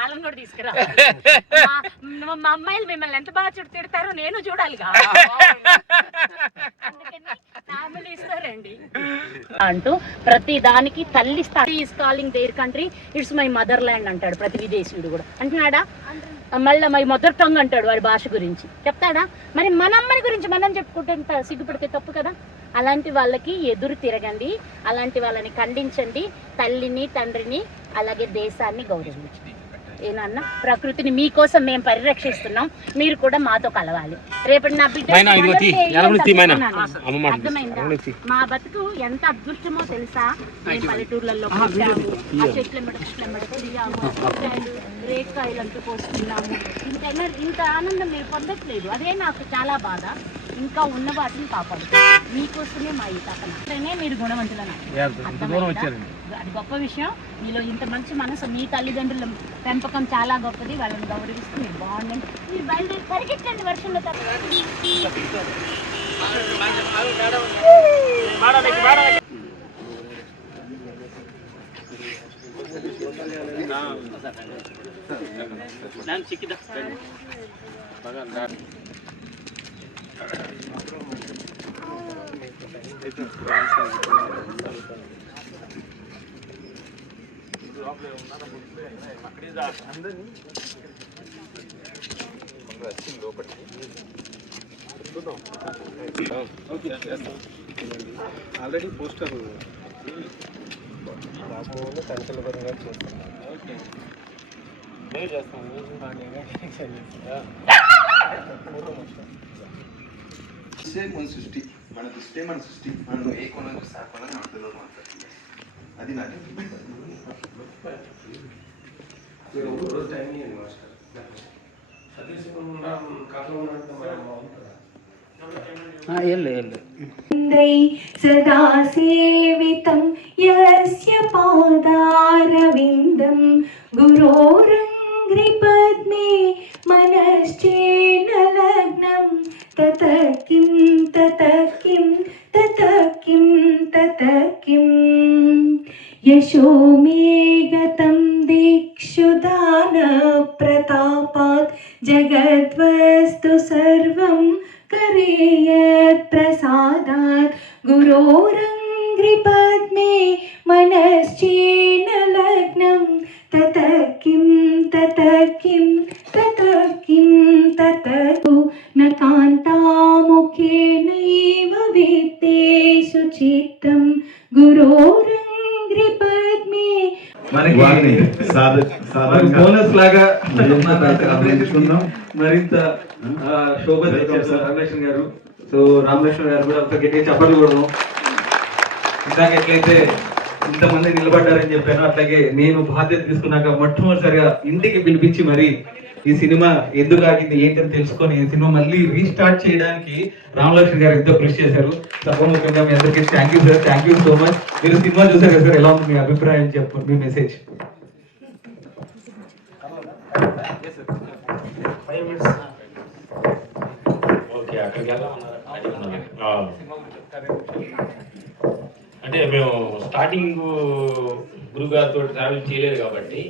వాళ్ళని కూడా తీసుకురా. మా అమ్మాయిలు మిమ్మల్ని ఎంత బాగా తిడతారో నేను చూడాలిగా. ఫ్యామిలీ ఇస్తారండి అంటూ ప్రతి దానికి తల్లి is calling there country it's my mother land అంటాడు ప్రతి విదేశీయుడు కూడా. అంటున్నాడా? మళ్ళీ మై మదర్ టంగ్ అంటాడు వాడి భాష గురించి చెప్తాడా? మరి మన అమ్మని గురించి మనం చెప్పుకుంటే సిగ్గుపడితే తప్పు కదా. అలాంటి వాళ్ళకి ఎదురు తిరగండి, అలాంటి వాళ్ళని ఖండించండి, తల్లిని తండ్రిని అలాగే దేశాన్ని గౌరవించండి. ఏనన్నా ప్రకృతిని మీకోసం మేము పరిరక్షిస్తున్నాం, మీరు కూడా మాతో కలవాలి. రేపటి నా బిడ్డ అర్థమైందా? మా బతుకు ఎంత అదృష్టమో తెలుసా? మేము పల్లెటూర్లలో పుట్టాము, ఆ చెట్లెంబడి తిరిగాము, రేకాయలంతా పోస్తున్నాము. ఇంత ఆనందం మీరు పొందట్లేదు, అదే నాకు చాలా బాధ. ఇంకా ఉన్న వాటిని కాపాడుతుంది, మీకోసమే మా ఈ తపన. మీరు గుణవంతులను అది గొప్ప విషయం. మీలో ఇంత మంచి మనసు, మీ తల్లిదండ్రుల పెంపకం చాలా గొప్పది. వాళ్ళని గౌరవిస్తూ మీరు బాగుండండి. మీరు బయలుదేరి పరిగెట్టండి వర్షంలో. ఆల్రెడీ పోస్టర్ కంచెల పరంగా మన సృష్టి, మన దృష్టి మన సృష్టి. మనం ఏ కొన చూస్తే ఆ కొన మనలో మాట్లాడుతుంది. అది నాది సదా సేవితం యస్య పాదారవిందం గురోరంగ్రి పద్మే మనశ్చేన లగ్నం తతః కిం యశో మే గతం దీక్షు దాన ప్రతాపాత్ జగద్వస్తు సర్వం కరేయత్ ప్రసాదాత్ గురోరంగ్రి పద్మే మనశ్చేన లగ్నం తతః కిం న కాంతాముఖేనైవ వేత్తేషు చిత్తం గురోరంగ్రి పద్మే. బోనస్ లాగా మరింత శోభ రామలక్ష్మణ్ గారు. సో రామలక్ష్మణ్ గారు కూడా గట్టిగా చెప్పలు కూడను. ఇందాక ఎట్లయితే ఇంతమంది నిలబడ్డారని చెప్పాను, అట్లాగే నేను బాధ్యత తీసుకున్నాక మొట్టమొదటిసారిగా ఇంటికి పిలిపించి మరి ఈ సినిమా ఎందుకు ఆగింది ఏంటని తెలుసుకొని ఈ సినిమా మళ్ళీ రీస్టార్ట్ చేయడానికి రామలక్ష్మణ్ గారు ఎంతో కృషి చేశారు. సభముఖంగా మీ అందరికీ thank you sir, thank you so much. మీరు సినిమా చూసారు కదా సార్, ఎలా ఉంది మీ అభిప్రాయం చెప్పండి, మీ మెసేజ్. అంటే మేము స్టార్టింగ్ గురుగారితో ట్రావెల్ చేయలేదు కాబట్టి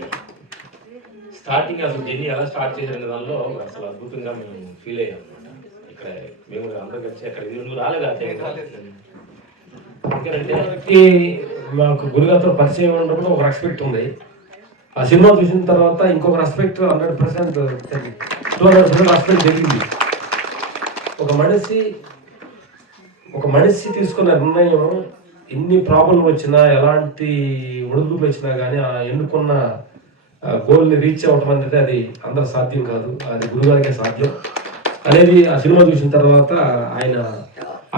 స్టార్టింగ్ అసలు జర్నీ ఎలా స్టార్ట్ చేశారనే దానిలో అసలు అద్భుతంగా మేము ఫీల్ అయ్యాం అనమాట. ఇక్కడ మేము అందరూ కలిసి అక్కడ నువ్వు రాలేదా? ఎందుకంటే మాకు గురుగారితో పరిచయం ఉండడం ఒక రెస్పెక్ట్ ఉంది. ఆ సినిమా చూసిన తర్వాత ఇంకొక రెస్పెక్ట్ 100% 200% రెస్పెక్ట్ జరిగింది. ఒక మనిషి తీసుకున్న నిర్ణయం ఎన్ని ప్రాబ్లం వచ్చినా ఎలాంటి ఒడిదుడుకులు వచ్చినా కానీ ఆ ఎన్నుకున్న గోల్ని రీచ్ అవ్వటం అనేది అది అందరూ సాధ్యం కాదు, అది గురుగారికే సాధ్యం అనేది ఆ సినిమా చూసిన తర్వాత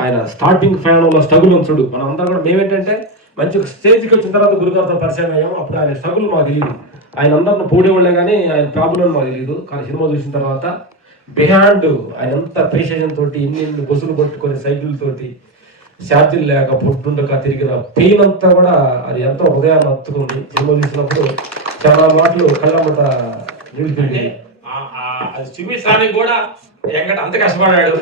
ఆయన స్టార్టింగ్ ఫ్యాన్లో స్ట్రగుల్ ఉంచుడు. మనం అందరం కూడా మేమేంటంటే మంచి స్టేజ్కి వచ్చిన తర్వాత గురుగారితో పరిచయం అయ్యాము. అప్పుడు ఆయన స్ట్రగుల్ మాకు తెలియదు, ఆయన అందరిని పోడేవాళ్ళే కానీ ఆయన ప్రాబ్లం మాకు తెలియదు. కానీ సినిమా చూసిన తర్వాత బిహాండ్ ఆయన ఎంత పేషెన్స్ తోటి ఎన్ని బస్సులు పట్టుకొని సైకిల్ తోటి ఛార్జీలు లేక పొట్టుండక తిరిగిన పెయిన్ అంతా కూడా అది ఎంతో హృదయాన్ని హత్తుకుంది. సినిమా చూసినప్పుడు చాలా మాటలు కళ్ళమ్మట నిలిపింది. అది చూపించడానికి కూడా వెంకట అంత కష్టపడ్డాడు.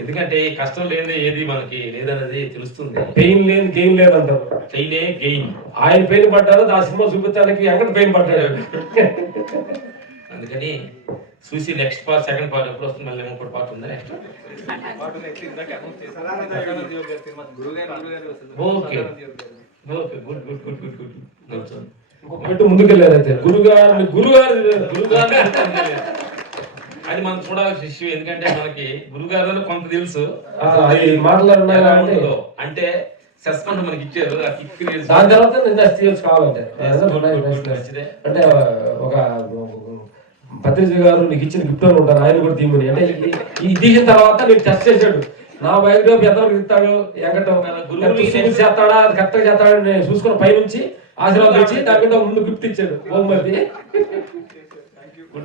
ఎందుకంటే ఈ కష్టం లేనిది ఏది మనకి లేదనేది తెలుస్తుంది. పెయిన్ లేని గెయిన్ లేదంటారు. పెయినే గెయిన్. ఆయన పెయిన్ పడ్డారు, ఆ సినిమా చూపించడానికి ఎక్కడ పెయిన్ పడ్డాడు. అందుకని చూసి నెక్స్ట్ పార్ట్, సెకండ్ పార్ట్ ఎప్పుడు వస్తుంది, మళ్ళీ ఇంకోటి పార్ట్ ఉందా next? Okay okay, good good good good good. ఇంకొకటి ముందుకెళ్ళారు అయితే గురుగారు అది మనం చూడాల్సిన ఇష్యూ. ఎందుకంటే మనకి గురుగారు కొంత తెలుసు, మాట్లాడినా అంటే సస్పెండ్ మనకి ఇచ్చారు. దాని తర్వాత కావాలంటే అంటే ఒక భద్రజీ గారు నీకు ఇచ్చిన గిఫ్ట్ అని ఉంటారు, ఆయన కూడా తీయమని. అంటే ఈ తీసిన తర్వాత నీకు టెస్ట్ చేశాడు, నా బయోగ్రఫీ ఎంతవరకు ఇస్తాడు, చేస్తాడా, అది కరెక్ట్గా చేస్తాడు నేను చూసుకున్న పై నుంచి ఆశీర్వాదం ఇచ్చి దానికంటే ముందు గిఫ్ట్ ఇచ్చాడు. బహుమతి.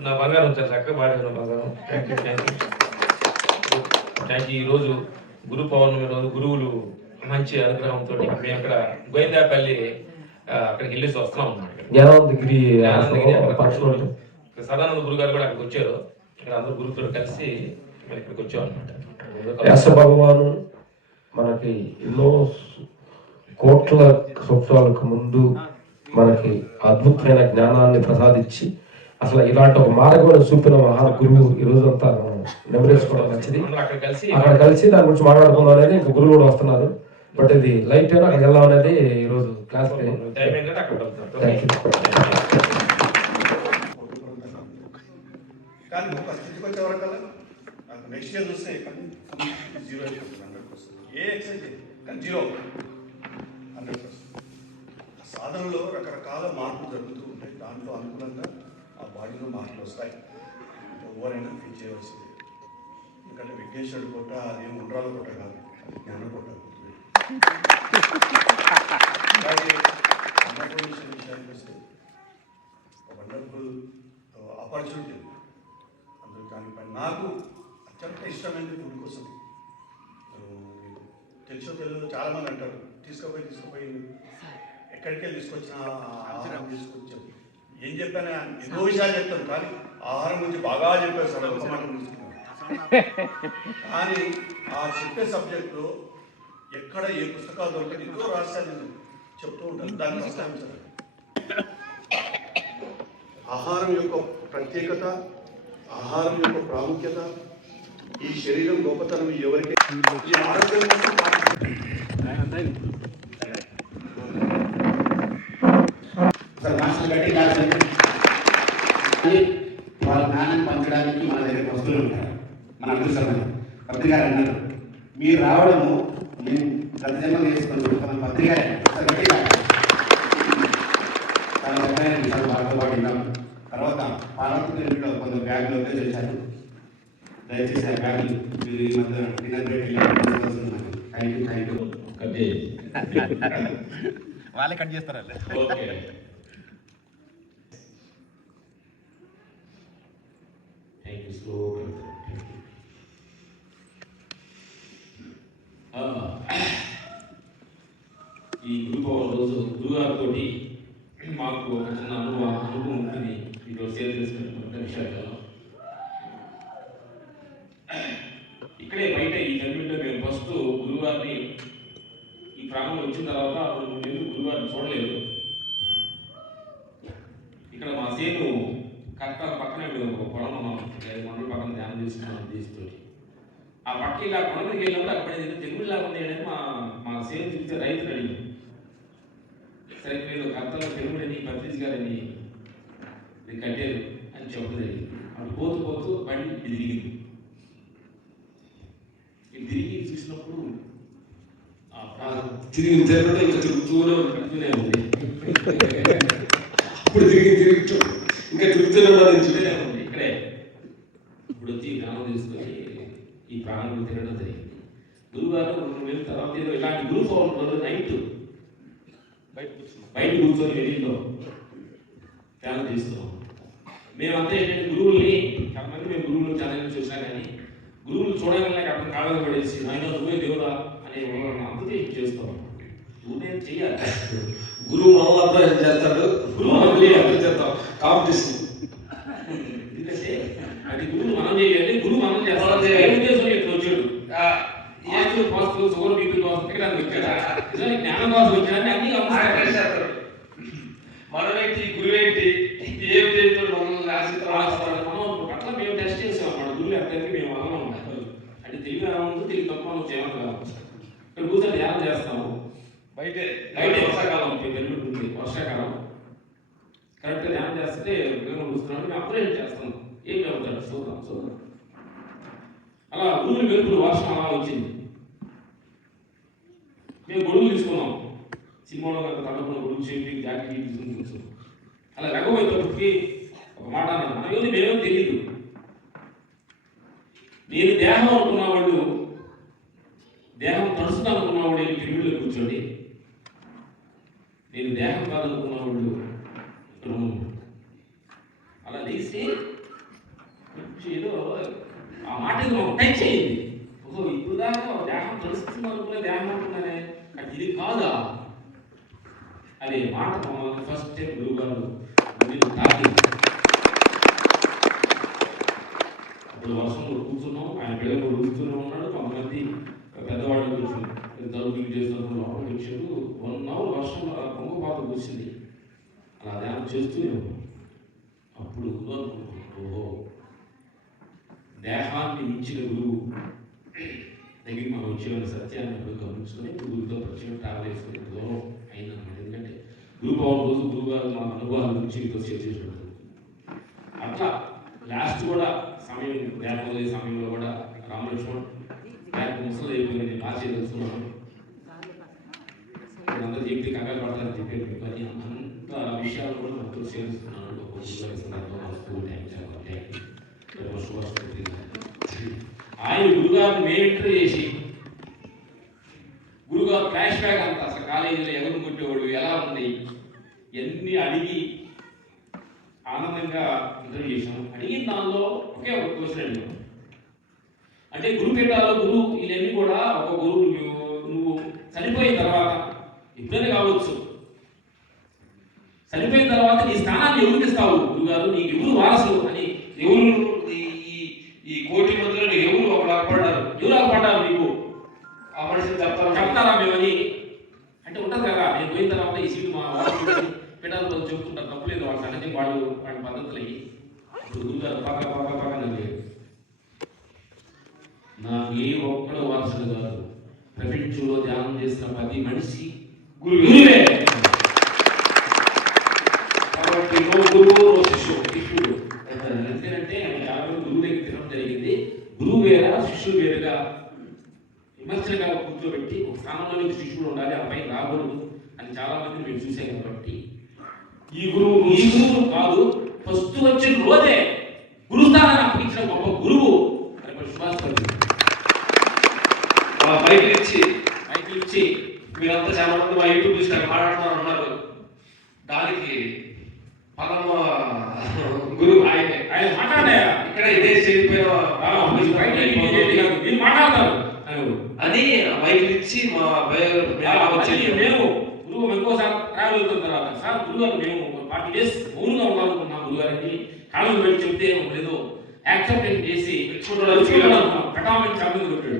నా బంగారం వచ్చారు, చక్కగా పాడారు నా బంగారం. Thank you thank you thank you. ఈరోజు గురు పౌర్ణమి రోజు గురువులు మంచి అనుగ్రహంతో మేము ఇక్కడ గోవిందాపల్లి అక్కడికి వెళ్ళేసి వస్తున్నాం అన్నమాట. సదానంద గురు గారు కూడా అక్కడికి వచ్చారు. ఇక్కడ అందరూ గురువుతో కలిసి మేము ఇక్కడికి వచ్చాం అనమాట. వ్యాస భగవాను మనకి ఎన్నో కోట్ల సంవత్సరాలకు ముందు మనకి అద్భుతమైన జ్ఞానాన్ని ప్రసాదించి అసలు ఇలాంటి ఒక మార్గం చూపిన మహా గురువు ఈ రోజంతా నెమరేసుకోవడం మంచిది. అక్కడ కలిసి దాని గురించి మాట్లాడుకుందాం అనేది ఇంకా గురువు కూడా వస్తున్నారు. బట్ ఇది లైట్ అయినా అక్కడికి వెళ్దాం అనేది ఈ రోజు క్లాస్. కానీ ఒక స్థితికి వచ్చే వరకల్లా నెక్స్ట్ ఇయర్ చూస్తే జీరో అయిపోతుంది 100%. ఏ ఎక్సైజ్ కానీ జీరో 100%. సాధనలో రకరకాల మార్పులు జరుగుతూ ఉంటాయి. దాంట్లో అనుకూలంగా ఆ బాడీలో మార్పులు వస్తాయి. ఎవరైనా ఫీల్ చేయవలసింది. ఎందుకంటే విఘ్నేశ్వరుడు కోట అదేం ఉండ్రాల కోట కాదు, అది జ్ఞాన కోట. అలాగే అన్నపూర్ణేశ్వరి విషయానికి వస్తే వండర్ఫుల్ ఆపర్చునిటీ. అందులో దానిపై నాకు అత్యంత ఇష్టమైనది ఫుడ్ కోసం. తెలుసో తెలియదు చాలామంది అంటారు తీసుకుపోయి ఎక్కడికి వెళ్ళి తీసుకొచ్చిన ఆహారం తీసుకొచ్చాను. ఏం చెప్పాను, ఎన్నో విషయాలు చెప్తాను, కానీ ఆహారం గురించి బాగా చెప్పారు సార్. ఒక మాట కానీ ఆ చెప్పే సబ్జెక్టులో ఎక్కడ ఏ పుస్తకాలు దొరికితే ఎంతో రహస్యాలు చెప్తూ ఉంటాను. దాన్ని ప్రస్తావించాలి. ఆహారం యొక్క ప్రత్యేకత, ఆహారం యొక్క ప్రాముఖ్యత, ఈ శరీరం గొప్పతనం ఎవరికి ఈ ఆరోగ్యం వాళ్ళ జ్ఞానం పంచడానికి మన దగ్గర వస్తువులు ఉంటారు. మన అదృష్టం. పత్రిక గారు అన్నారు, మీరు రావడము నేను గత జన్మ చేసుకున్నాను. మన పత్రిక చాలా బాగా పాడినాం. తర్వాత పార్వతీలో కొంత బ్యాగులు అయితే చేశారు. దయచేసి ఆ బ్యాగులు మీరు ఈ మధ్య డిన్నర్ బ్రేక్ థ్యాంక్ యూ. వాళ్ళే కట్ చేస్తారండి. ఓకే. ఈ గురు రోజు గురుగారితో మాకు ఒక చిన్న అనుభవం ఉంటుంది. ఈరోజు షేర్ చేసుకున్న విషయాలు ఇక్కడే బయట ఈ జన్మలో మేము ఫస్ట్ గురువారిని ఈ ప్రాంతంలో వచ్చిన తర్వాత ఎందుకు గురువారిని చూడలేదు. ఇక్కడ మా సేను కరెక్ట్ పక్కనే ఒక పొలం మండల పక్కన ధ్యానం చేసుకున్నాం తీసుకొని. ఆ పక్క ఇలా కొండ మీదకి వెళ్ళినప్పుడు అక్కడ జంగుల్లా ఉంది అని మా సేను చూస్తే రైతులు అడిగారు. సరే మీరు కర్తలో తెలుగుడని పత్రిజ్ గారని ఇది కట్టారు అని చెప్పదు. అప్పుడు పోతూ బండి ఇది తిరిగింది. ఇది తిరిగి చూసినప్పుడు తిరిగి తిరుగుతూనే ఉంది. ఇప్పుడు తిరిగి ఇంకా తిరుగుతూనే ఉంది. ఇక్కడే ఇప్పుడు వచ్చి గ్రామం తీసుకొని ఈ ప్రాంగణంలో తిరగడం జరిగింది. గురువారం 2 వేల తర్వాత ఇలాంటి గురు పౌర్ణమి నైట్ బయట కూర్చొని వెళ్ళిలో ధ్యానం చేస్తున్నాం. మేమంతా ఏంటంటే గురువుల్ని కొంతమంది మేము గురువులు చాలా చూసినా కానీ గురువులు చూడగానే అక్కడ కాళ్ళలో పడేసి ఆయన నువ్వే దేవుడా అనే అందుకే చేస్తాం. నువ్వే చెయ్యాలి. గురువు మనం అర్థం చేస్తాడు, గురువు మనం అర్థం చేస్తాం. కాంపిటీషన్. ఎందుకంటే అది గురువు మనం చేయాలి, గురువు మనం చేస్తాం. ఉద్దేశం ఎట్లా వచ్చాడు మనమేంటి గురువేంటి ఏ ఉద్దేశంతో మమ్మల్ని ఆశిస్తారు మనం అట్లా మేము టెస్ట్ చేసాం మన గురువు అక్కడికి మేము అలా అంటే తెలివి రావచ్చు తెలివి తక్కువ నువ్వు చేయడం కావచ్చు. ఇక్కడ కూర్చొని ధ్యానం చేస్తాము బయట వర్షాకాలం ఉంది వర్షాకాలం కరెక్ట్గా ధ్యానం చేస్తే కూర్చున్నాను మేము అప్లైట్ చేస్తాం ఏం చెబుతాడు చూద్దాం అలా ఊరి వెలుపులు వర్షం అలా వచ్చింది. మేము గొడుగు తీసుకున్నాం సినిమాలో కనుక తగ్గకుండా గొడుగు చెప్పి జాకెట్ తీసుకుని కూర్చున్నాం. అలా వెగబోయేటప్పటికి ఒక మాట అన్నాను మన ఏది మేమేం తెలియదు. నేను దేహం అనుకున్నవాళ్ళు దేహం తడుస్తుంది అనుకున్నవాడు నేను తిరుగుళ్ళు కూర్చోండి, నేను దేహం కాదనుకున్నవాళ్ళు ఇక్కడ అలా లేచి ఏదో ఆ మాట టచ్ అయింది. ఓహో ఇప్పుడు దాకా దేహం తడుస్తుంది అనుకునే దేహం అనుకున్నానే అది ఇది కాదా అనే మాట మమ్మల్ని ఫస్ట్ టైం గురువు గారు తాకింది. అప్పుడు వర్షంలో కూర్చున్నాం, ఆయన పిల్లలు కూర్చునే ఉన్నాడు. కొంతమంది పెద్దవాళ్ళు కూర్చుని తలుపులు చేస్తున్నప్పుడు లోపలికి వచ్చారు. 1 hour వర్షం పొంగపాత కూర్చుంది. అలా ధ్యానం చేస్తూనే ఉన్నాం. అప్పుడు ఓహో దేహాన్ని మించిన గురువు దగ్గరికి మనం వచ్చేవాళ్ళ సత్యాన్ని ఎప్పుడు గమనించుకొని గురువుతో పరిచయం ట్రావెల్ చేసుకునే దూరం అయిందన్నమాట. ఎందుకంటే గురు పౌర్ణమి రోజు గురువు గారు మా అనుభవాల గురించి మీతో షేర్ చేసినట్టు అట్లా లాస్ట్ కూడా సమయం లేకపోతే సమయంలో కూడా రామలక్ష్మణ్ ఆయన ముసలు అయిపోయింది భాష తెలుసుకున్నాను. అందరూ చెప్పి కంగారు పడతారని చెప్పారు మీకు అని అంత విషయాలు కూడా మనతో చేస్తున్నాను. ఆయన గురుగారిని మేము ఎంటర్ చేసి గురుగారు ఫ్లాష్ బ్యాక్ అంతా అసలు కాలేజీలో ఎవరు కొట్టేవాడు ఎలా ఉంది ఎన్ని అడిగి ఆనందంగా ఇంటర్వ్యూ చేసాం. అడిగిన దానిలో ఒకే ఒక క్వశ్చన్ అడిగాం. అంటే గురుపీఠాలు గురువు ఇవన్నీ కూడా ఒక గురువు నువ్వు చనిపోయిన తర్వాత ఇప్పుడనే కావచ్చు, చనిపోయిన తర్వాత నీ స్థానాన్ని ఎవరికి ఇస్తావు గురుగారు, నీకు ఎవరు వారసులు అని ఎవరు ఈ కోటి మధ్యలో నీకు ఎవరు ఒకరు అగపడ్డారు, ఎవరు అగపడ్డారు నీకు ఆ మనిషిని చెప్తారా మేమని అంటే ఉంటుంది కదా. నేను పోయిన తర్వాత ఈ సీటు మా పీఠాలతో చెబుతుంటారు తప్పులేదు వాళ్ళ సంగతి వాడి పద్ధతులు అయ్యి ఇప్పుడు గురుగారు పక్క నన్ను నాకు ఏ ఒక్కడో వారసుడు కాదు, ప్రపంచంలో ధ్యానం చేసిన ప్రతి మనిషి గురువే. కాబట్టి గురువు శిష్యుడు ఎందుకంటే చాలా మంది గురువు దగ్గర తినడం జరిగింది. గురువు వేరా శిష్యుడు వేరుగా విమర్శలుగా కూర్చోబెట్టి ఒక స్థానంలో శిష్యుడు ఉండాలి, ఆ పైన రాకూడదు అని చాలా మంది మేము చూసాం. కాబట్టి ఈ గురువు కాదు, ఫస్ట్ వచ్చిన రోజే గురుస్థానాన్ని అప్పగించిన గొప్ప గురువు సుభాష్ మైకులు ఇచ్చి మీరంతా చాలా మంది మా యూట్యూబ్ చూసి మాట్లాడుతున్నారు అన్నారు. దానికి పదమ గురువు ఆయన మాట్లాడాయా ఇక్కడ ఇదే చేరిపోయిన మాట్లాడతారు అని మైకులు ఇచ్చి మా మేము గురువు ఇంకోసారి ట్రావెల్ అవుతున్న తర్వాత సార్ గురువు గారు మేము 40 days మౌనంగా ఉండాలనుకున్నాం గురువు గారికి కాలం వెళ్ళి చెప్తే ఏదో యాక్సెప్టెన్స్ చేసి కటామని చామంది కొట్టాడు.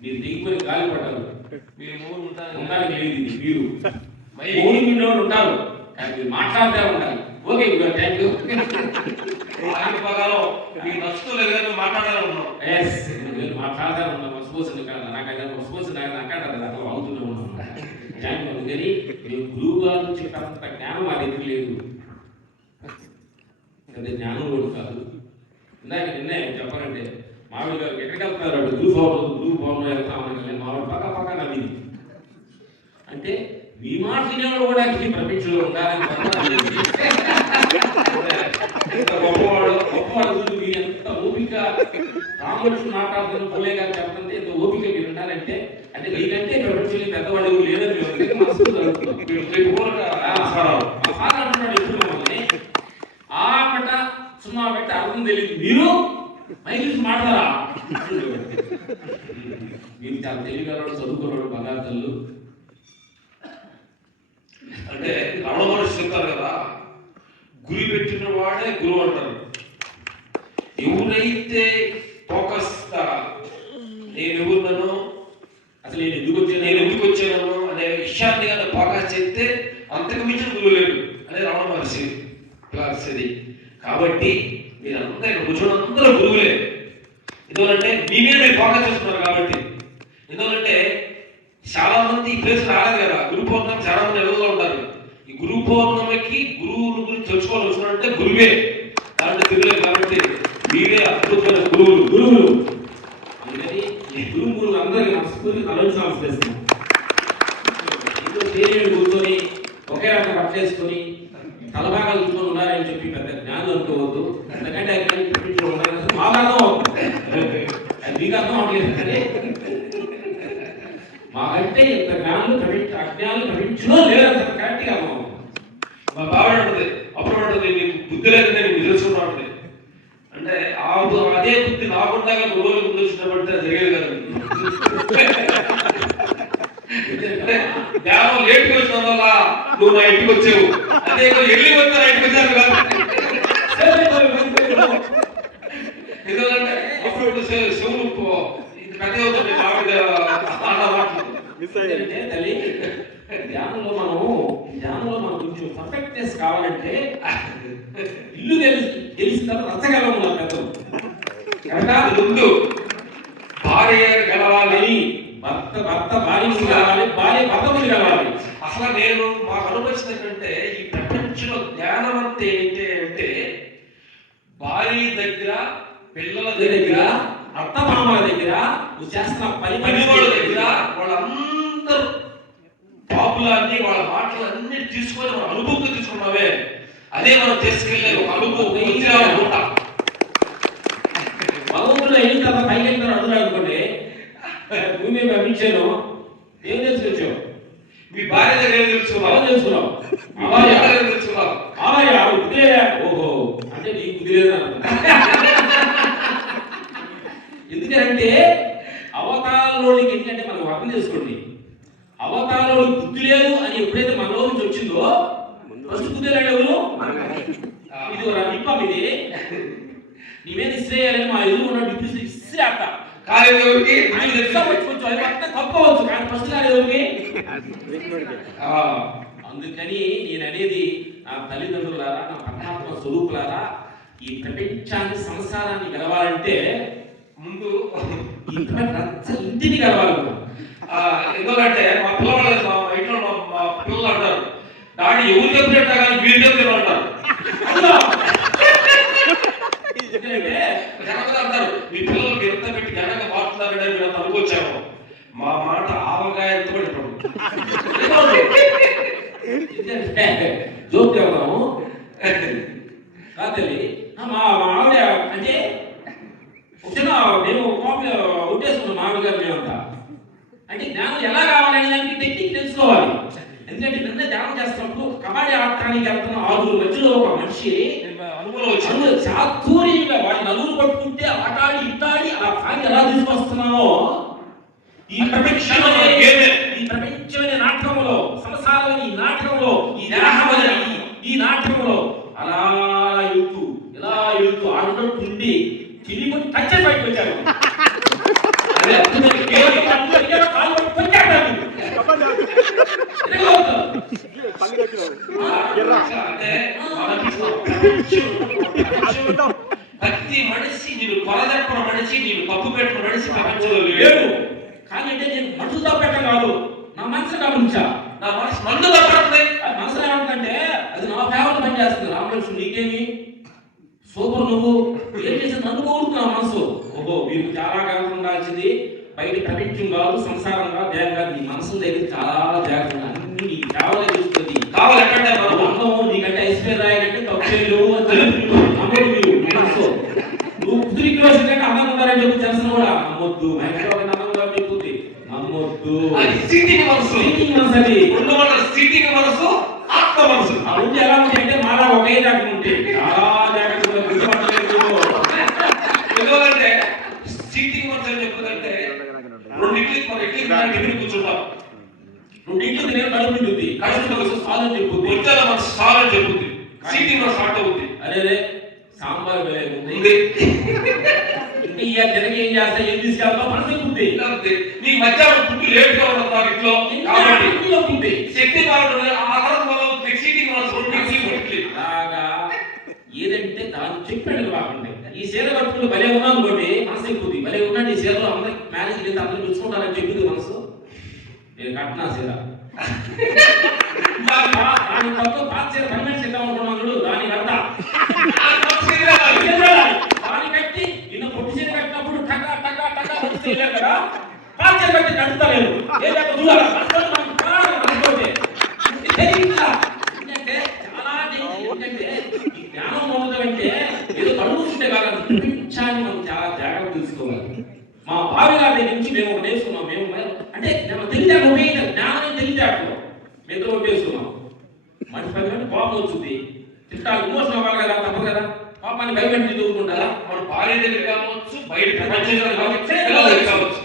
మీరు దిగిపోయి గాలి పడ్డారు, మీరు ఉండడానికి లేదు, మీరు మౌనంగా ఉంటారు మీరు మాట్లాడుతూ ఉండాలి. Okay thank you. మీకు నచ్చుకోలేదు కానీ మాట్లాడాలనుకున్నాం. ఎస్ మాట్లాడాలనుకున్నాం. మర్చిపోతుంది కదా నాకు అయితే మర్చిపోతుంది అక్కడ అట్లా అవుతూనే ఉన్నాం. Thank you. అందుకని మేము గురువు గారు చెప్పేంత జ్ఞానం మా దగ్గర లేదు, అదే జ్ఞానం కూడా కాదు. ఇందాక నిన్నే చెప్పాలంటే మామిడి గారు ఎక్కడికి వెళ్తున్నారు అంటే గురువు భవన్ వెళ్తామని మామిడి పక్క నవ్వింది. అంటే మీ మాట వినేవాడు కూడా ఈ ప్రపంచంలో ఉండాలని గొప్పవాడు మీరు ఎంత ఓపిక రామలక్ష్మణ్ మాట్లాడుతున్న పుల్లే గారు చెప్తుంటే ఎంత ఓపిక మీరు ఉండాలంటే అంటే మీకంటే ప్రపంచంలో పెద్దవాళ్ళు ఎవరు లేదని మేము మనసు అంటున్నాడు ఎప్పుడు మమ్మల్ని ఆ మాట సున్నా పెట్టి అర్థం తెలియదు, మీరు మైకి మాట్లాడరా మీరు చాలా తెలియగలవాడు చదువుకున్నాడు బంగారు తల్లు అంటే రమణ మహర్షి చెప్తారు కదా, గురి పెట్టిన వాడే గురువు అంటారు. ఎవరైతే ఫోకస్ నేను ఎవరున్నాను అసలు నేను ఎందుకు వచ్చాను అనే విషయాన్ని కానీ ఫోకస్ చేస్తే అంతకు మించిన గురువు లేడు అదే రమణ మహర్షి క్లాస్ ఇది. కాబట్టి మీరంతా ఇక్కడ కూర్చోండి, అందరూ గురువులే. ఎందుకంటే మీ మీద మీరు ఫోకస్ చేస్తున్నారు కాబట్టి. ఎందుకంటే చాలా మంది ఈ ప్లేస్ రాలేదు కదా, గురు పౌర్ణమి చాలా మంది ఎవరిలో ఉంటారు. ఈ గురు పౌర్ణమికి గురువుల గురించి తెలుసుకోవాలి వచ్చినారంటే గురువే, దాంట్లో తిరగలేదు. కాబట్టి మీరే అద్భుతమైన గురువులు. అందుకని ఈ గురువులు అందరికీ మనస్ఫూర్తిగా ఆలోచన చేస్తున్నాం. కూర్చొని ఒకే రకం పట్టేసుకొని తలభాగాలు కూర్చొని ఉన్నారని చెప్పి పెద్ద జ్ఞానం అనుకోవద్దు. ఎందుకంటే మాకు అర్థం అవుతుంది, అది మీకు అర్థం అవ్వట్లేదు. కానీ మాకంటే ఇంత జ్ఞానులు అజ్ఞానులు ప్రపంచంలో లేదంత కరెక్ట్గా అర్థం అవుతుంది. మా బాగా ఉంటుంది, అప్పుడు ఉంటుంది నీకు బుద్ధి లేదంటే నీకు తెలుసుకుంటా ఉంటుంది. అంటే అదే బుద్ధి రాకుండా రోజు ముందు వచ్చినప్పుడు జరిగేది కదా. జ్ఞానం లేట్కి వచ్చిన వల్ల నువ్వు నా ఇంటికి వచ్చావు, అదే ఎల్లి వచ్చా నా ఇంటికి వచ్చాను కాదు. ఎందుకంటే అప్పుడు శివులు పెద్ద అవుతుంది తల్లి. ధ్యానంలో మనం కొంచెం పర్ఫెక్ట్నెస్ కావాలంటే ఇల్లు గెలిచిన తర్వాత రచ్చగలము నా పెద్దలు కనుక ముందు భార్య గెలవాలి, భర్త భార్య కావాలి, భార్య భర్తములు కావాలి. అసలు నేను మాకు అనుభవించినట్టే ఈ ప్రపంచంలో జ్ఞానం అంటే ఏంటి అంటే భార్య దగ్గర, పిల్లల దగ్గర, అత్తమామల దగ్గర, నువ్వు చేస్తున్న పని వాళ్ళ దగ్గర వాళ్ళందరూ పాపులన్నీ వాళ్ళ మాటలు అన్ని తీసుకొని మన అనుభవం తీసుకున్నావే, అదే మనం తీసుకెళ్ళే ఒక అనుభవం ఉంటా. భగవంతుడు అయిన తర్వాత పైకి వెళ్తారు అడుగుతాడు అనుకోండి, భూమి పంపించాను ఏం తెలుసుకొచ్చావు, మీ భార్య దగ్గర ఏం తెలుసుకున్నావు, కుదిరేదా, ఓహో అంటే నీకు కుదిరేదా. ఎందుకంటే అవతారంలోకి ఏంటంటే మనం అర్థం చేసుకోండి, అవతారంలో బుద్ధి లేదు అని ఎప్పుడైతే మనలో నుంచి వచ్చిందో ఫస్ట్ కుదిరేడు ఎవరు, ఇది నిప్పం, ఇది నీ మీద ఇస్రేయాలని మా ఎదురు ఉన్న డిప్యూటీ ఇస్రేట కాలేజీ కొంచెం అది తప్పవచ్చు కానీ ఫస్ట్ కాలేజీ. అందుకని నేను అనేది నా తల్లిదండ్రులారా, నా పరమాత్మ స్వరూపులారా, ఈ ప్రపంచాన్ని సంసారాన్ని గెలవాలంటే ముందు ఇంటిని గెలవాలి. ఎందుకంటే మా పిల్లలు మా ఇంట్లో మా పిల్లలు అంటారు, డాడీ ఎవరు చెప్పినట్ట కానీ మీరు చెప్పిన అంటారు. అంటారు మీ పిల్లలు మీరు ఎంత పెట్టి ఘనంగా మాట్లాడారని మీరు అంత అనుకొచ్చాము, మా మాట ఆవకాయంతో జోక్ చెప్తాము కాదు. మా ఆవిడ అంటే వచ్చిన మేము ఉట్టేసుకున్నాం మామిడి గారు మేమంతా. అంటే జ్ఞానం ఎలా కావాలని దానికి టెక్నిక్ తెలుసుకోవాలి. ఎందుకంటే నిన్న ధ్యానం చేస్తున్నప్పుడు కబడ్డీ ఆడటానికి వెళ్తున్న 6 మధ్యలో ఒక మనిషి చాతుర్యంగా వాడి నలుగురు పట్టుకుంటే ఆటాడి ఇట్టాడి ఆ ఫ్యాన్ ఎలా తీసుకొస్తున్నామో ఈ ప్రపంచమైన నాటకంలో, సంసారమైన ఈ నాటకంలో, ఈ నాటకంలో అలా ఎలుతూ ఇలా ఎలుతూ ఆడుతుండి తిరిగి టచ్ బయటకు వచ్చారు. ప్రతి మనిషి నేను కొలదెప్పన మనిషి, నేను తప్పు పెట్టిన మనిషి ప్రపంచంలో లేడు. కానీ అంటే నేను మనసు తప్పేట కాదు, నా మనసు గమనించా. నా మనసు మందు తప్పడుతుంది. మనసు ఏమంటే అది నా ఫేవర్ పని చేస్తుంది. రామలక్ష్మి నీకేమి సూపర్, నువ్వు ఏం చేసి నన్ను కోరుతున్నావు మనసు. ఓహో మీకు చాలా కాలం ఉండాల్సింది బయట ప్రపంచం కాదు, సంసారం కాదు, దేహం కాదు. నీ మనసు దగ్గర చాలా జాగ్రత్త, అన్ని నీకు కావాలని చూస్తుంది. కావాలి ఎక్కడంటే అందము నీకంటే ఐశ్వర్య రాయాలంటే తప్పేళ్ళు నమ్మదు మీరు మనసు. నువ్వు కుదిరికి రోజు కంటే అందంగా ఉన్నారని చెప్పి తెలుసు కూడా నమ్మొద్దు. అందంగా చెప్తుంది నమ్మొద్దు. సీటింగ్ మనసు, అది సీటింగ్ మనసు, ఆత్మ మనసు. ఆ రెండు ఎలా ఉంటాయి అంటే మాలా ఒకే జాగ్రత్త ఉంటాయి, చాలా జాగ్రత్తగా గుర్తుపట్టలేదు. ఎందుకంటే సీటింగ్ మనసు అని చెప్పుదంటే రెండింటికి కూర్చుంటాం, రెండింటికి నేను కడుపు ఉంటుంది, కడుపు మనసు సాధన చెప్పుద్ది, ఉద్యోగ మనసు సాధన చెప్పుద్ది, సీటింగ్ మనసు స్టార్ట్ అవుతుంది. అరే సాంబార్ ఉంది ఇంకా తిరిగి ఏం చేస్తా ఏం తీసుకెళ్తావు మనసు ఎక్కుద్ది. నీ మధ్యాహ్నం ఫుడ్ లేట్ గా ఉండదు ఇంట్లో ఉంటుంది శక్తి బాగుంటుంది. ఆ తర్వాత మనం సీటింగ్ బాగా ఏదంటే దాన్ని చెప్పాడు కాకండి. ఈ చీర కట్టుకుని భలే ఉన్నా అనుకోండి మనసు ఎక్కుద్ది. భలే ఉన్నాడు ఈ చీరలో అందరికి మ్యారేజ్ లేదు అందరూ చూసుకుంటారని చెప్పింది మనసు. నేను కట్టినా చీర దాని పక్క పాత చీర పన్నెండు సిద్ధం అనుకున్నాడు దాని కడతా దాన్ని కట్టి నిన్న పొట్టి చీర కట్టినప్పుడు టకా టకా టకా వచ్చి కదా పాత చీర కట్టి కట్టుతా నేను జ్ఞానం పొందటంటే ఏదో కడుగుతుంటే కాదు ప్రపంచాన్ని మనం చాలా జాగ్రత్త తీసుకోవాలి. మా బావి గారి దగ్గర నుంచి మేము నేర్చుకున్నాం. మేము అంటే తెలివితేటలు ఉపయోగించాలి. జ్ఞానం తెలివితేటలు మిగతా ఉపయోగిస్తున్నాం. మనిషి 10 గంటలు కోపం వచ్చింది తిట్టాలి ఇమోషన్ అవ్వాలి కదా తప్పదు కదా. కోపాన్ని భయపెట్టి దూరుకుంటారా మన భార్య దగ్గర కావచ్చు బయట కావచ్చు.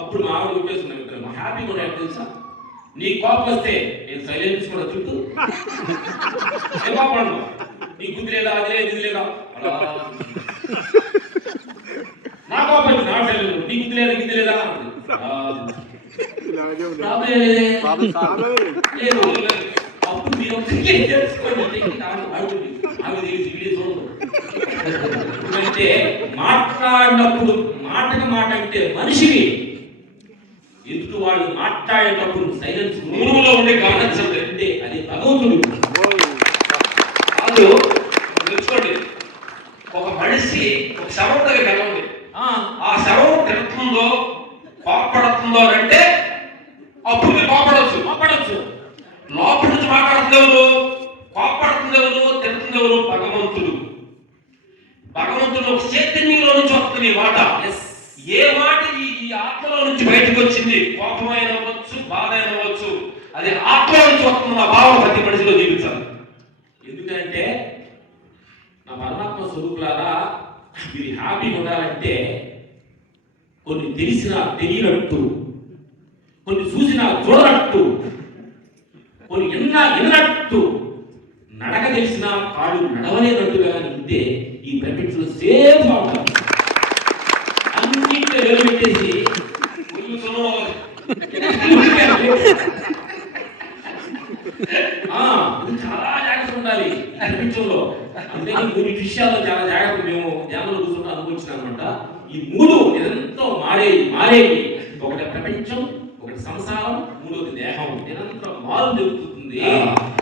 అప్పుడు మా ఆవిడ ఉపయోగిస్తున్నాం ఇద్దరు మా హ్యాపీగా ఉండే తెలుసా. నీ కోపం వస్తే నేను సైలెన్స్ కూడా చుట్టూ ఏ కోపం నీ బుద్ధి లేదా అది లేదు ఇది లేదా నా కోపం నా సైలెన్స్ నీ బుద్ధి లేదా ఇది లేదా అప్పుడు మీరు అంటే మాట్లాడినప్పుడు మాటకి మాట అంటే మనిషిని ఎదుటి వాళ్ళు మాట్లాడేటప్పుడు సైలెన్స్ మూలంలో ఉండే గమనించండి అంటే అది భగవంతుడు కాదు. తెలుసుకోండి ఒక మనిషి ఒక శవం దగ్గర వెళ్ళండి. ఆ శవం తిడుతుందో కోపడుతుందో అంటే అప్పుడు మీరు కోపడవచ్చు. లోపల నుంచి మాట్లాడుతుంది ఎవరు కోపడుతుంది ఎవరు తిడుతుంది ఎవరు భగవంతుడు. భగవంతుడు ఒక చైతన్యంలో నుంచి వస్తుంది ఈ మాట. ఏ మాట ఈ ఆత్మలో నుంచి బయటకు వచ్చింది కోపమైన అవ్వచ్చు బాధ అయినవచ్చు అది ఆత్మలో నుంచి వస్తుంది. ఆ భావం ప్రతి మనిషిలో జీవించాలి. ఎందుకంటే నా పరమాత్మ స్వరూపులారా మీరు హ్యాపీగా ఉండాలంటే కొన్ని తెలిసినా తెలియనట్టు కొన్ని చూసినా చూడనట్టు కొన్ని విన్నట్టు నడక తెలిసినా కాళ్ళు నడవలేనట్టుగా ఉంటే ఈ ప్రపంచంలో సేఫ్గా ఉంటారు. అన్నింటిలో వెలువెట్టేసి చాలా జాగ్రత్త ఉండాలి ప్రపంచంలో. అంటే కొన్ని విషయాల్లో చాలా జాగ్రత్త మేము ధ్యానంలో కూర్చుంటూ అనుభవించినాం అనమాట. ఈ మూడు నిరంతరం మారేవి. ఒకటి ప్రపంచం, ఒకటి సంసారం, మూడోది దేహం. నిరంతరం మారు జరుగుతుంది.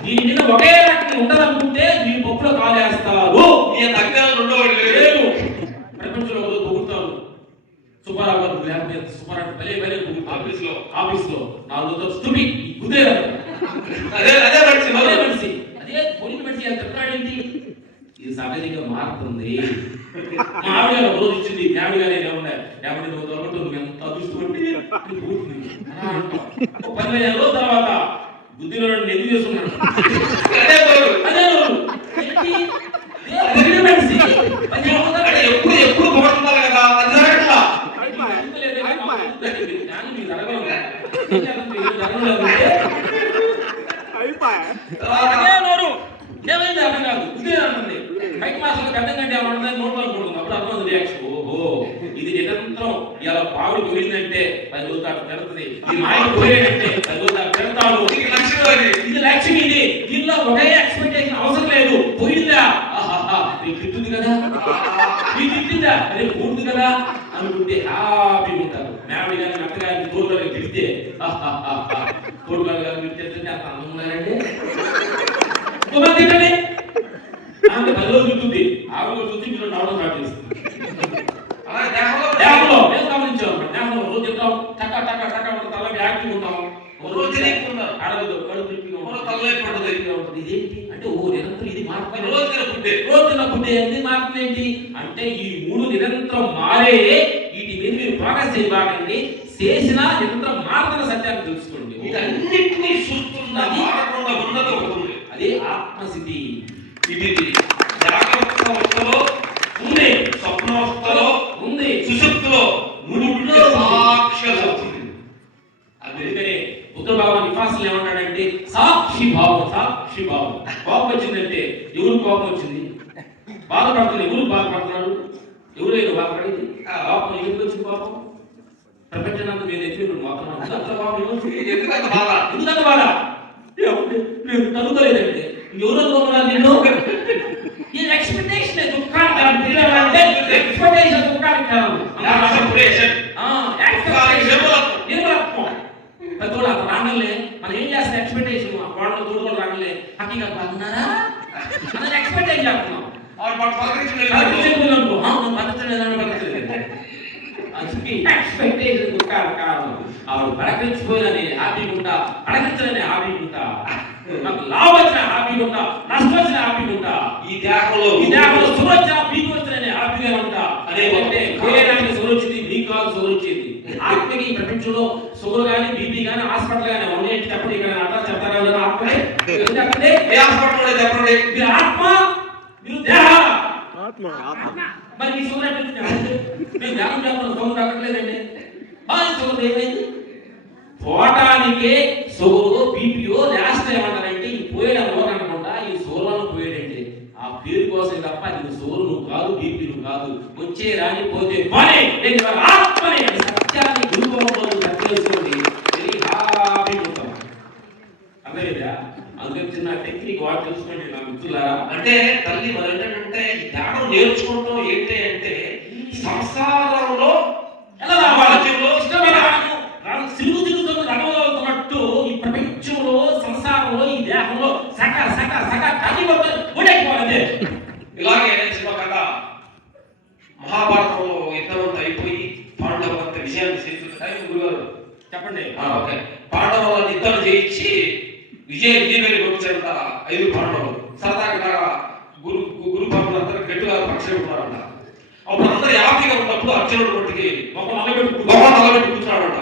దీని మీద ఒకే రకంగా ఉండాలనుకుంటే మీరు పప్పులో కాలేస్తారు. దగ్గర రెండోవాడు లేదు ప్రపంచంలో ఒకరు పొగుడతారు. సుబ్బారావు గారు లేకపోతే సుబ్బారావు భలే ఆఫీస్లో 4 రోజులు స్థుపి కుదేరారు. అదే మనిషి అదే పోలిన మనిషి అని చెప్తాడేంటి. ఇది సహజంగా మారుతుంది. మా ఆవిడ గారు రోజు ఇచ్చింది. ఆవిడ గారు ఏమంటే నువ్వు దొరకటం నువ్వు ఎంత అదృష్టపడి 15 రోజుల తర్వాత బుద్ధిలో ఎందుకు చేస్తున్నాడు. ఎప్పుడు పోగొట్టున్నారు కదా అది జరగట్లా. ఏమైంది అర్థం కాదు. బుద్ధి అంటుంది బైక్ మాస్టర్ గడ్డం కంటే ఏమంటుంది నోట్లో అనుకుంటుంది. అప్పుడు అర్థం రియాక్షన్. ఓహో ఇది నిరంతరం ఇలా పావుడు పోయిందంటే 10 రోజులు అటు పెడుతుంది. ఈ మాయకు పోయేటంటే 10 రోజులు అటు పెడతాడు. ఇది లక్ష్యం. ఇది దీనిలో ఒకే ఎక్స్పెక్టేషన్ అవసరం లేదు. పోయిందా నీకు తిట్టుంది కదా నీకు తిట్టిందా రేపు పోతుంది కదా అనుకుంటే హ్యాపీగా ఉంటారు. మేవిడి గారిని అత్తగారిని తోడుగారిని తిడితే తోడుగారు గారిని మీరు తింటే అంత అందం ఉన్నారండి. తిట్టండి ఆమె 10 రోజులు తిట్టుద్ది. ఆవిడ చూసి మీరు నవ్వడం స్టార్ట్ చేస్తుంది. దేహంలో మేము గమనించాం. దేహంలో రోజు చెప్తాం టకా టకా టకా తల యాక్టివ్ ఉంటాం. రోజు అడగదు కడుపు తల్లైపడుతుంది. ఇదేంటి అంటే ఓ నిరంతరం ఇది మారుతుంది. రోజు తిన్నప్పుడే ఎందుకు మారుతుంది ఏంటి అంటే ఈ మూడు నిరంతరం మారే. వీటి మీద మీరు ప్రోగ్రెస్ చేయబాకండి. చేసినా నిరంతరం మారుతున్న సత్యాన్ని తెలుసుకోండి. వీటన్నిటినీ చూస్తున్నది ఉన్నది ఒకటి. అదే ఆత్మస్థితి. ఇది జాగ్రత్త అవస్థలో ఉంది, స్వప్నావస్థలో ఉంది, సుషుప్తిలో సాక్షాత్ అవుతుంది. అందుకనే బుద్ధ భావం నిఫాసులు ఏమంటాడంటే సాక్షి భావం. కోపం వచ్చిందంటే ఎవరు కోపం వచ్చింది? బాధపడుతుంది. ఎవరు బాధపడుతున్నాడు? ఎవరైనా వాళ్ళు అడిగింది పాపం ఎందుకు వచ్చింది పాపం ప్రపంచానంతా నేను ఎత్తి మాత్రం అంత పాపం ఎందుకంత బాధ ఎందుకంత బాధ నేను చదువుకోలేదండి ఎవరు అనుకోమన్నారు నిన్ను ఈ ఎక్స్పెక్టేషన్ దుఃఖానికి ఎక్స్పెక్టేషన్ దుఃఖానికి పెద్దోడు అక్కడ రాగలే మనం ఏం చేస్తాం ఎక్స్పెక్టేషన్ ఆ కోడలు తోడుకోవడం రాగలే హకీగా బాగున్నారా అని ఎక్స్పెక్టేషన్ చేస్తున్నాం ఎక్స్పెక్టేషన్ దుఃఖాలు కారణం ఆవిడ పడకరించిపోయినని హ్యాపీగా ఉంటా పడకరించని హ్యాపీగా ఉంటా నాకు లాభం వచ్చిన హ్యాపీగా ఉంటా నష్టం వచ్చిన హ్యాపీగా ఉంటా ఈ దేహంలో సుఖం వచ్చిన మీకు వచ్చిన హ్యాపీగా ఉంటా అదేంటే శరీరానికి సుఖం వచ్చింది మీకు కాదు సుఖం వచ్చింది ఆత్మకి ఈ ప్రపంచంలో షుగర్ కానీ బీపీ కానీ హాస్పిటల్ కానీ ఉన్నాయి చెప్పండి ఇక్కడ అట్లా చెప్తారా లేదా ఆత్మనే చెప్పండి ఏ హాస్పిటల్ చెప్పండి మీరు ఆత్మ మీరు దేహ మరి ఈ షుగర్ ఎట్లా మేము ధ్యానం చేస్తున్న షుగర్ తగ్గట్లేదండి షుగర్ ఏమైంది పోవటానికే షుగరు బీపీఓ నేస్తం ఏమంటారంటే ఈ పోయేయడం ఎవరు అనకుండా ఈ షుగర్లను పోయేడండి ఆ పేరు కోసం తప్ప అది షుగర్ నువ్వు కాదు బీపీ నువ్వు కాదు వచ్చే రాని పోతే పని ఆత్మని సత్యాన్ని గురుకోవడం సత్యోసుకోండి అర్థమైందా అందుకని చిన్న టెక్నిక్ వాడు తెలుసుకోండి నా మిత్రులారా అంటే తల్లి మరి ఏంటంటే ఈ ధ్యానం నేర్చుకుంటాం ఏంటి అంటే సంసారంలో ఎలా రావాలో ఇష్టమైన సిరుగు తిరుగుతున్న రంగంలో అవుతున్నట్టు ఈ ప్రపంచంలో సంసారంలో ఈ దేహంలో సగ కన్ని ఊడైపోవాలంటే ఇలాగే చిన్న కథ మహాభారతంలో యుద్ధమంతా అయిపోయి పాండవులంత విజయాన్ని చేస్తున్నారు గురుగారు చెప్పండి ఓకే పాండవులను యుద్ధం చేయించి విజయవేరి పంపించారంట 5 పాండవులు సరదాగా గురు పాండవులందరూ గట్టిగా పక్షులున్నారంట అప్పుడు అందరూ హ్యాపీగా ఉన్నప్పుడు అర్జునుడు కొట్టికి నల్లబెట్టి కూర్చున్నాడంట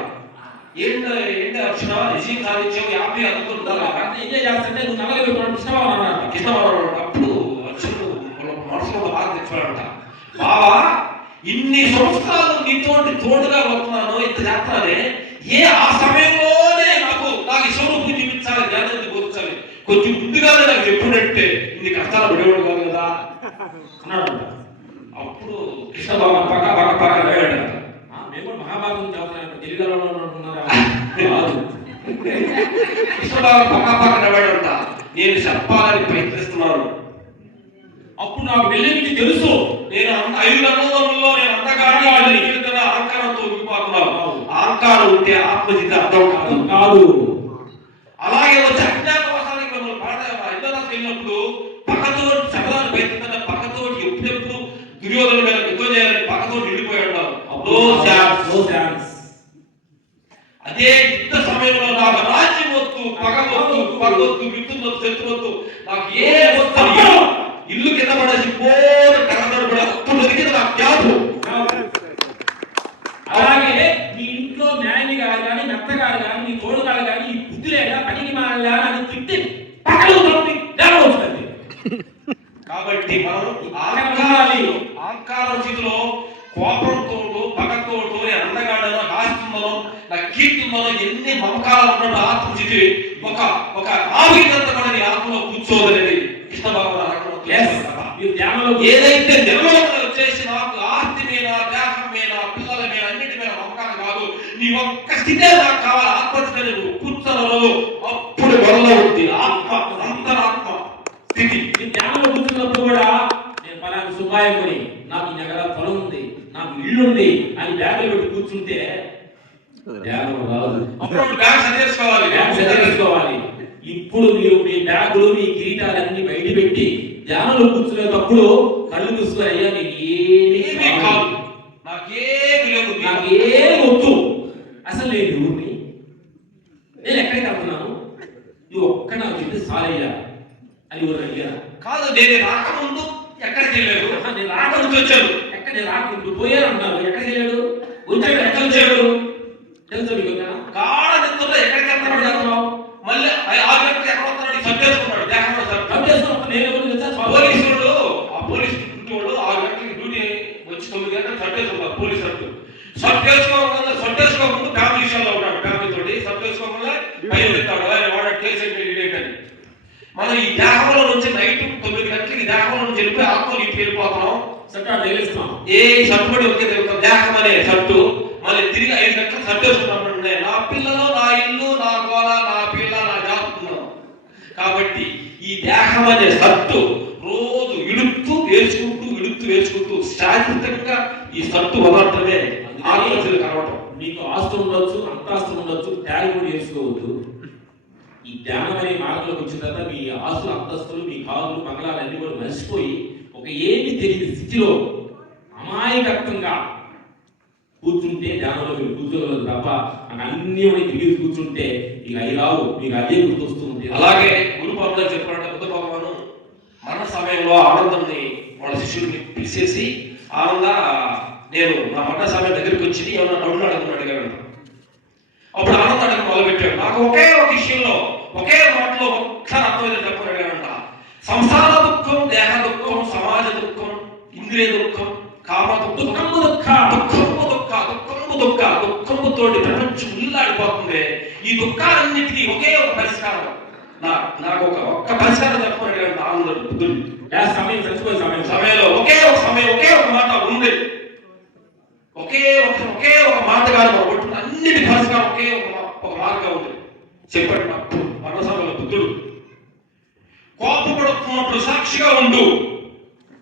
ఏంటి అర్జున విజయం సాధించావు హ్యాపీ అనుకుంటున్నా ఎంజాయ్ చేస్తుంటే నువ్వు నల్లబెట్టుకున్నాడు కృష్ణవాడు అప్పుడు అర్జునుడు మనసులో బాధ తెచ్చాడంట బావా ఇన్ని సంవత్సరాలు నీతోటి తోడుగా వస్తున్నాను ఇంత చేస్తానే ఆ సమయంలోనే నాకు స్వరూపం చూపించాలి జ్ఞానం బోధించాలి కొంచెం ముందుగానే నాకు చెప్పుడంటే ఇన్ని కష్టాలు పడేవాడు కాదు కదా అన్నాడు. అప్పుడు కృష్ణ బాబా పక్క లేవాడు మేము మహాభారతం చదువుతున్నాను తెలుగులో కృష్ణ బాబా పక్క లేవాడంట నేను చెప్పాలని ప్రయత్నిస్తున్నాను. అప్పుడు నాకు వెళ్ళేది తెలుసు నేను 5 అన్నదమ్ముల్లో నేను అంతగానే అహంకారంతో ఉండిపోతున్నాను. అహంకారం ఉంటే ఆత్మజిత అర్థం కాదు. అలాగే వచ్చి అజ్ఞాతవాసానికి మిమ్మల్ని వెళ్ళినప్పుడు పక్కతో శబ్దాన్ని బయట పక్కతో ఎప్పుడెప్పుడు దుర్యోధన మీద యుద్ధం చేయాలని పక్కతో వెళ్ళిపోయాడు. అదే యుద్ధ సమయంలో నాకు రాజ్యం వద్దు పగవద్దు మిత్రులొద్దు శత్రువద్దు నాకు ఏ వద్దు ఇల్లు కింద పడేసి అప్పుడు దొరికింది నాకు జ్ఞాపం. అలాగే మీ ఇంట్లో న్యాయని గారు కానీ మెత్తగారు కానీ మీ తోడుగారు కానీ ఈ బుద్ధి లేదా పనికి మాలా అని తిట్టి పక్కలు వస్తుంది. కాబట్టి మనం అహంకారం స్థితిలో కోపంతో పగతో అందగాడనో ఆస్తుందనో నా కీర్తుందనో ఎన్ని మమకారాలు ఉన్నట్టు ఆత్మస్థితి ఒక ఆవిడంత మనని ఆత్మలో కూర్చోదనేది కృష్ణ భగవాన్ ఏదైతే నిర్వహణ వచ్చేసి నాకు ఆస్తి మీద దేహం మీద పిల్లల మీద అన్నిటి మీద మమకారం కాదు నీ ఒక్క స్థితే నాకు కావాలి ఆత్మస్థితి కూర్చోనలో అప్పుడు వల్ల ఉంది ఆత్మ అంతరాత్మ స్థితి. ఈ ధ్యానంలో కూర్చున్నప్పుడు కూడా నేను పలానా సుఖాయం కొని నాకు ఈ నగర పొలం ఉంది నాకు ఇల్లు ఉంది అని బ్యాగులు పెట్టి కూర్చుంటే ధ్యానం రాదు. అప్పుడు బ్యాగ్ సరిచేసుకోవాలి. ఇప్పుడు మీరు మీ బ్యాగులు మీ కిరీటాలన్నీ బయట పెట్టి ధ్యానంలో కూర్చునేటప్పుడు కళ్ళు మూసుకొని అయ్యా నేను ఏమీ కాదు నాకేం వద్దు అసలు నేను ఊరిని నేను ఎక్కడికి వెళ్తున్నాను నువ్వు ఒక్క నాకు చెప్పి సాలయ్యా అని ఊరు అడిగారా కాదు నేను రాకముందు ఎక్కడికి వెళ్ళాడు నేను రాకముందు వచ్చాను ఎక్కడ నేను రాకముందు పోయాను అన్నారు ఎక్కడికి వెళ్ళాడు వచ్చాడు ఎక్కడ వచ్చాడు తెలుసు మీకు కాడ నిద్రలో ఎక్కడికి వెళ్తున్నాడు మళ్ళీ 6 గంటలకు ఎక్కడ వస్తున్నాడు సర్దేసుకున్నాడు సర్దేసుకున్నప్పుడు నేను పోలీసులు ఆ పోలీసు వాళ్ళు 6 గంటలకి డ్యూటీ వచ్చి 9 గంటలకు సర్దేసుకున్నారు పోలీసు సర్దేసుకోకుండా ఫ్యామిలీ విషయంలో ఉన్నాడు ఫ్యామిలీ తోటి సర్దేసుకోకుండా పైన పెడతాడు వాడు కేసు ఏంటని మనం ఈ దేహంలో నుంచి నైట్ 9 గంటలకి దేహంలో నుంచి వెళ్ళిపోయి ఆత్మలో ఇంటికి వెళ్ళిపోతున్నాం షర్ట్ ఆడ తగిలిస్తున్నాం. ఏ షర్ట్ పడి ఒకే దేహం అనే షర్టు మళ్ళీ తిరిగి 5 గంటలు షర్ట్ వేసుకున్నామంటే నా పిల్లలు, నా ఇల్లు, నా గోళ, నా పిల్ల, నా జాతున్నాం. కాబట్టి ఈ దేహం అనే షర్టు రోజు ఇడుతూ వేసుకుంటూ శాశ్వతంగా ఈ షర్టు వదలటమే ఆత్మహత్యలు కలవటం. నీకు ఆస్తులు ఉండొచ్చు, అంతాస్తులు ఉండొచ్చు, ట్యాగ్ కూడా చేసుకోవద్దు. ఈ ధ్యానం అనే మార్గంలోకి వచ్చిన తర్వాత మీ ఆస్తులు, అంతస్తులు, మీ కారులు, బంగ్లాలు అన్ని కూడా మర్చిపోయి ఒక ఏమి తెలియని స్థితిలో అమాయకత్వంగా కూర్చుంటే ధ్యానంలో మీరు కూర్చోగలరు తప్ప నాకు అన్ని తిరిగి కూర్చుంటే మీకు అవి రావు, మీకు అదే గుర్తొస్తూ ఉంటుంది. అలాగే గురు పౌర్ణమి చెప్పినట్టు బుద్ధ భగవాను మరణ సమయంలో ఆనందంని వాళ్ళ శిష్యుడిని పిలిచేసి ఆనంద నేను నా మరణ సమయం దగ్గరికి వచ్చి ఏమన్నా డౌట్లు అడుగుతున్నాడు. అప్పుడు ఆనంద అడగ మొదలుపెట్టాడు. నాకు ఒకే ఒక విషయంలో ఒకే మాటలో ఒక్కసారి అర్థమైంది చెప్పగలిగానంట. సంసార దుఃఖం, దేహ దుఃఖం, సమాజ దుఃఖం, ఇంద్రియ దుఃఖం, కామ దుఃఖము దుఃఖముతోటి ప్రపంచం ఉల్లాడిపోతుంది. ఈ దుఃఖాలన్నిటికీ ఒకే ఒక పరిష్కారం, నాకు ఒక్క పరిష్కారం చెప్పగలిగాడు ఆనంద బుద్ధుడు. సమయం చచ్చిపోయే సమయంలో ఒకే ఒక మాట ఉంది. ఒకే ఒక మాట కాదు కాబట్టి అన్నిటి పరిష్కారం ఒకే ఒక మార్గం ఉంది. చెప్పినప్పుడు మరణసభలో బుద్ధుడు కోపపడుతున్నప్పుడు సాక్షిగా ఉండు,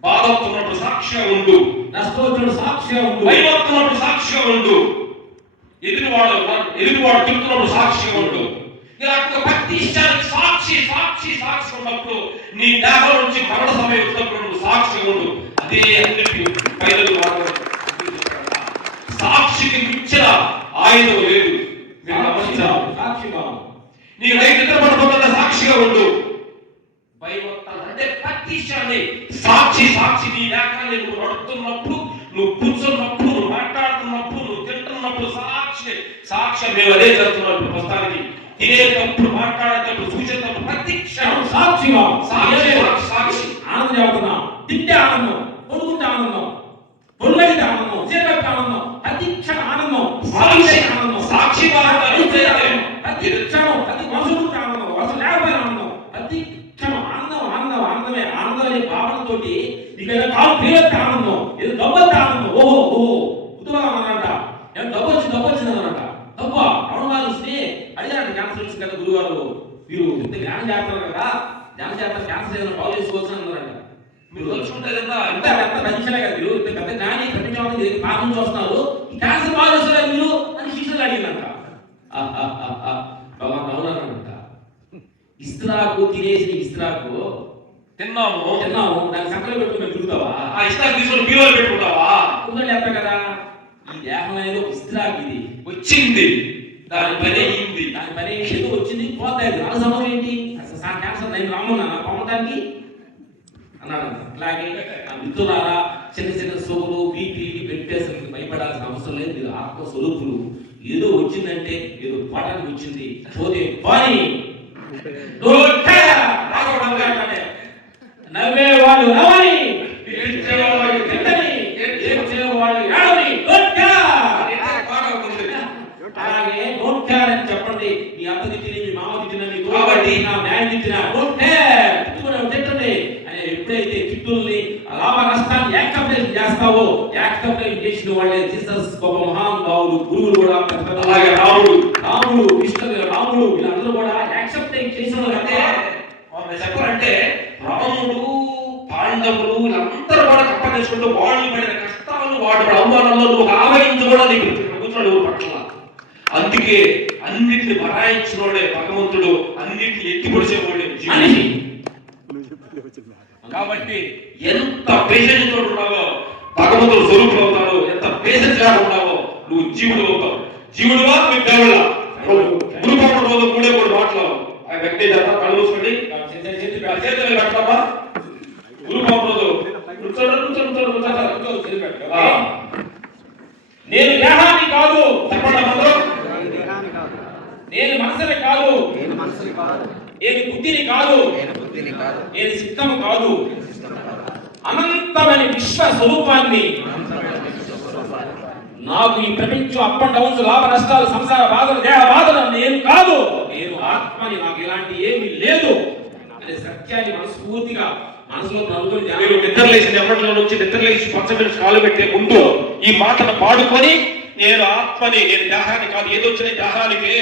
బాధపడుతున్నప్పుడు సాక్షిగా ఉండు, నష్టపోతున్నప్పుడు సాక్షిగా ఉండు, భయపడుతున్నప్పుడు సాక్షిగా ఉండు, ఎదురువాడు తిరుగుతున్నప్పుడు సాక్షిగా ఉండు. ఇలా ప్రతి ఇష్టానికి సాక్షి ఉన్నప్పుడు నీ దేహం నుంచి మరణ సమయం వచ్చినప్పుడు నువ్వు సాక్షిగా ఉండు. అదే అన్నిటి పైదలు మార్గం. సాక్షికి మించిన ఆయుధం లేదు. సాక్షిగా నీకు నైట్ నిద్ర పడుతుందా సాక్షిగా ఉండు. అంటే ప్రతి విషయాన్ని సాక్షి నీ లేఖనాన్ని నువ్వు నడుపుతున్నప్పుడు, నువ్వు కూర్చున్నప్పుడు, నువ్వు మాట్లాడుతున్నప్పుడు, నువ్వు తింటున్నప్పుడు సాక్షి మేము అదే జరుగుతున్నప్పుడు ప్రస్తుతానికి తినేటప్పుడు, మాట్లాడేటప్పుడు, చూసేటప్పుడు ప్రతి క్షణం సాక్షిగా సాక్షి ఆనందం చెబుతున్నా. తింటే ఆనందం, కొడుకుంటే ఆనందం, పొల్లడితే ఆనందం, చేపట్టి ఆనందం, ప్రతి క్షణం ఆనందం, సాక్షి ప్రతి క్షణం ప్రతి మనసుకుంటే ఆనందం, అసలు లేకపోయిన ఆనందం, ప్రతి క్షణం ఆనందమే. ఆనందం అనే భావనతో నీకైనా కాలు ప్రియతే ఆనందం, ఏదో డబ్బొస్తే ఆనందం. ఓహో ఉత్తమన్నానంట, నేను డబ్బు వచ్చింది అన్నారంట. డబ్బా అవును అడిగారంట, క్యాన్సర్ వచ్చింది కదా గురుగారు, మీరు ఇంత జ్ఞానం చేస్తారు కదా, జ్ఞానం చేస్తారు, క్యాన్సర్ ఏదైనా బాగు చేసుకోవచ్చు అన్నారంట. మీరు తెలుసుకుంటే అంత మంచిగా కదా, మీరు ఇంత పెద్ద జ్ఞాని ప్రపంచంలో కారణం చూస్తున్నారు, ఈ క్యాన్సర్ బాగు చేస్తారు మీరు అని శిష్యులు అడిగిందంట. భగవాన్ అవునంట. ఇస్త్రాకు తినేసిన ఇస్త్రాకు తిన్నాము దాన్ని సంకలు పెట్టుకుని తిరుగుతావా? ఆ ఇస్త్రాకు తీసుకొని బీరోలో పెట్టుకుంటావా? కుందలు చేస్తా కదా. ఈ దేహం అనేది ఒక ఇస్త్రాకు, ఇది వచ్చింది దాని పని అయింది, ఏదో వచ్చింది పోతాయి. నాకు సంబంధం ఏంటి? అసలు క్యాన్సర్ నేను రామున్నా పొమ్మటానికి అన్నాడు. అలాగే ఆ మిత్రులారా, చిన్న సోగులు, బీపీ, బ్లడ్ ప్రెషర్కి భయపడాల్సిన అవసరం లేదు. మీరు ఆత్మ స్వరూపులు. ఏదో వచ్చిందంటే ఏదో పోటానికి వచ్చింది, పోతే పని. నవ్వేవాళ్ళు నవ్వని, ఏడ్చేవాళ్ళు తిట్టని, ఏడ్చేవాళ్ళు ఏడవని. అలాగే డోంట్ కేర్ అని చెప్పండి. మీ అత్త తిట్టిన, మీ మామ తిట్టిన, మీ కాబట్టి నా న్యాయం తిట్టిన డోంట్ కేర్, తిట్టండి అని. ఎప్పుడైతే తిట్టుల్ని, లాభ నష్టాన్ని యాక్సెప్టేషన్ చేస్తావో, యాక్సెప్టేషన్ చేసిన వాళ్ళే జీసస్ గొప్ప మహానుభావులు, గురువులు కూడా. అలాగే రాముడు కృష్ణుడు, రాముడు వీళ్ళందరూ కూడా యాక్సెప్టేషన్ చేసిన వాళ్ళంటే చెప్పాలంటే రాముడు, పాండవులు వీళ్ళందరూ కూడా కప్పనేసుకుంటూ వాళ్ళు పడిన కష్టాలు, వాడు అవమానంలో నువ్వు ఆవహించి కూడా నీకు కూర్చోడు పట్ల. అందుకే అన్నిటిని బరాయించిన వాడే భగవంతుడు, అన్నిటిని ఎత్తి పొడిచేవాడే జీవుడు. కాబట్టి ఎంత పేషెన్స్ తోడు ఉన్నావో భగవంతుడు స్వరూపుడు అవుతాడు, ఎంత పేషెన్స్ గా ఉన్నావో నువ్వు జీవుడు అవుతావు. జీవుడువా మీ దేవుళ్ళ గురు పౌర్ణమి రోజు 3 మాటలు ఆ వ్యక్తి కళ్ళు మూసుకొని చేతులు పెట్టామా? గురు పౌర్ణమి రోజు నేను దేహాన్ని కాదు, చెప్పండి అందరూ. నేను మనసుని కాదు, నేను బుద్ధిని కాదు, నేను చిత్తము కాదు, అనంతమైన విశ్వ స్వరూపాన్ని. నాకు ఈ ప్రపంచం అప్ అండ్ డౌన్స్, లాభ నష్టాలు, సంసార బాధలు, దేహ బాధలు నేను కాదు, నేను ఆత్మని, నాకు ఇలాంటి ఏమీ లేదు అనే సత్యాన్ని మనస్ఫూర్తిగా మనసులో అనుకుని మీరు నిద్రలేసిన ఎప్పటిలో నుంచి నిద్రలేసి పచ్చమిల్లి కాలు పెట్టే ముందు ఈ మాటను పాడుకొని నేను ఆత్మని, నేను దేహాన్ని కాదు, ఏదొచ్చిన దేహానికి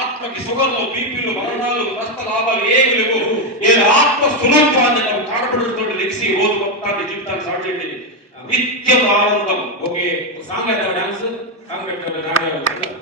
ఆత్మకి సుగర్లు, బీపీలు, మరణాలు, నష్ట లాభాలు ఏమి లేవు. నేను ఆత్మ స్వరూపాన్ని నాకు కాడపడుతూ లెగిసి రోజు మొత్తాన్ని జీవితాన్ని స్టార్ట్ చేయండి. నిత్యం ఆనందం. ఓకే, సాంగ్ పెట్టావు, డాన్స్ సాంగ్ పెట్టావు.